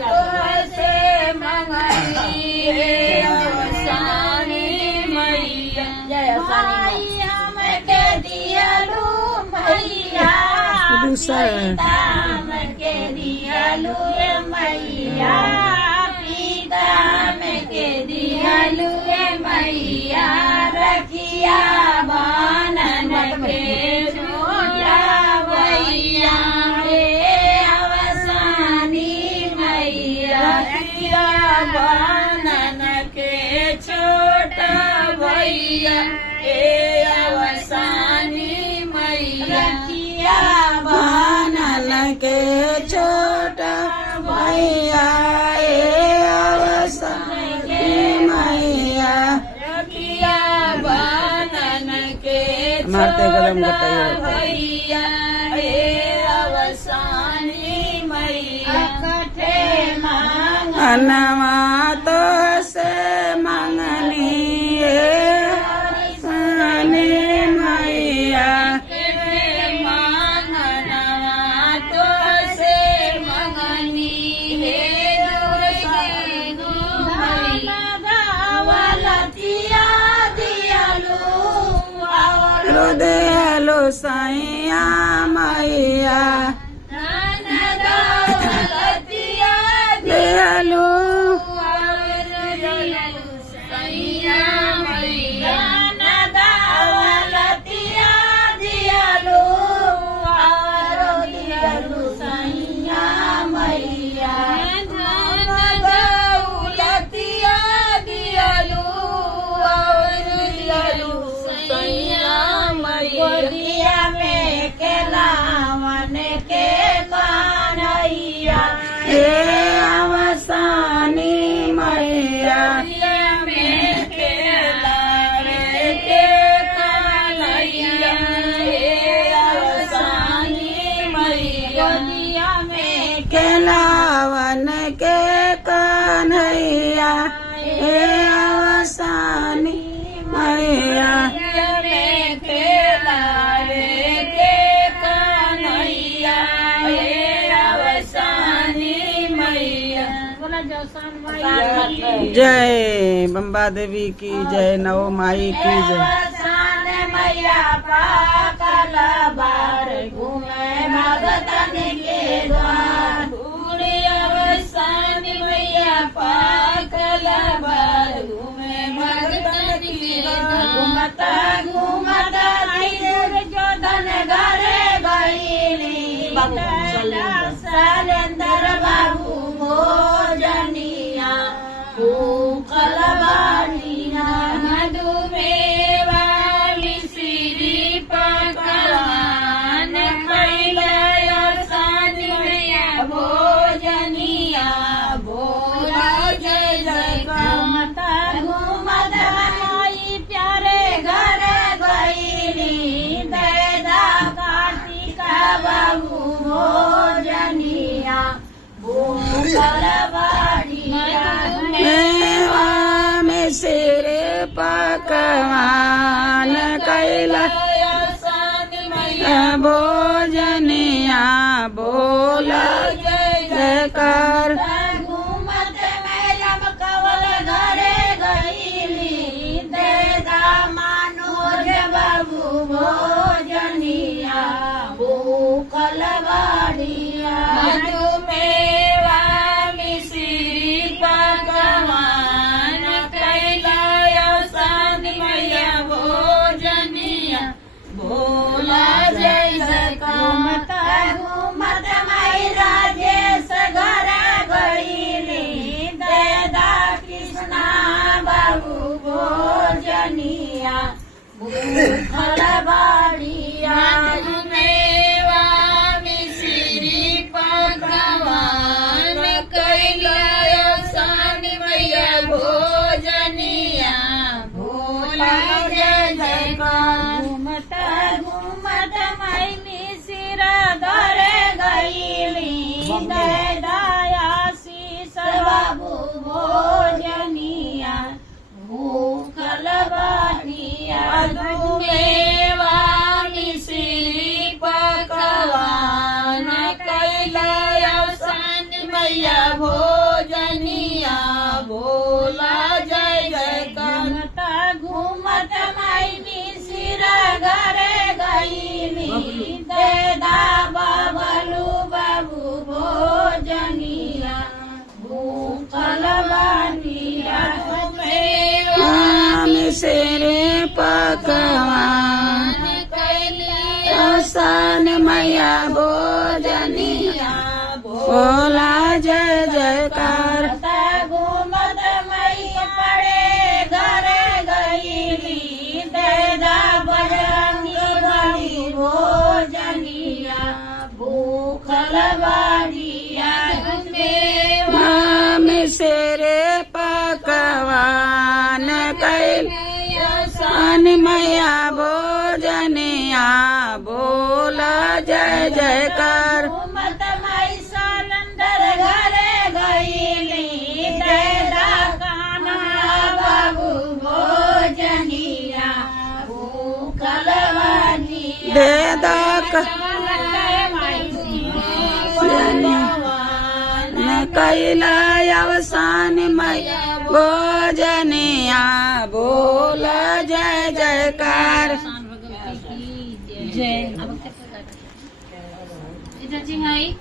तुझसे मंगनी है अवसानी मैया। जय मैया मैं के दियालु मैया, पिता मैं के दियालु मैया, पिता मैं के दियालु मैया, रखिया बानन के छोटा भैया रे अवसानी मैया, रखिया बानन के छोटा भैया रे अवसानी मैया, रखिया बानन के छोटा भैया रे अवसानी मैया, रखिया बानन के छोटा भैया रे अवसानी मैया, कठे मांगनवा तो से मंगनी है अवसानी मैया, कठे मांगनवा तो से मंगनी है अवसानी मैया, गावलतिया दियालु दयालु सैया मैया, दयालु दयालु सैया मैया, दयालतिया दियालु दयालु सैया मैया, दयालतिया दियालु दयालु सैया गोदिया में के लावन के कान्हैया हे अवसानी मैया, गोदिया में के लावन के कान्हैया हे अवसानी मैया, गोदिया में के लावन के कान्हैया हे अवसानी मैया, जय बम्बा देवी की जय, नव माई की जय। मैया पाकल बार घूमे भगतन के द्वार, भूली अवसानी मैया पाकल बार घूमे भगतन के द्वार, घूमता घूमता जोधन घरे गईली, सलेंदर बाबू भोजनिया भूखल बानिया, मधुमेवा मिश्री पकवान खैला अवसानी मैया भोजनिया, बोला जय जय। घूमता घूमता माई प्यारे घर गईली, दैदा कार्तिका बाबू भोजनिया भूखल बानिया, मेवा मिश्र पकवान कैला भोजनिया, बोला जय जयकार। घूमत मैलम कवल घरे गईली, देदा मनोज बाबू भोजनिया भूखल बानिया, मधुमेवा मिश्री पकवान कैला अवसानी मैया भोजनिया, बोला जय जयकार। घूमता घूमता माई राजेश घर गईली, देदा कृष्णा बाबू भोजनिया भूखल बानिया, मधुमेवा मिश्री पकवान कैला अवसानी मैया भोजनिया, भोला जय जयकार। घूमता घूमता माई मिश्र घरे गईली, दयाशीष बाबू भोजनिया भूखल बानिया, मधुमेवा जय जयकार घूमत माई सालंदर घरे गईली देदा कान्हा बाबू भोजनिया भूखलवानी देदा कैला अवसान मैया भोजनिया बोल जय जयकार जय जी हाई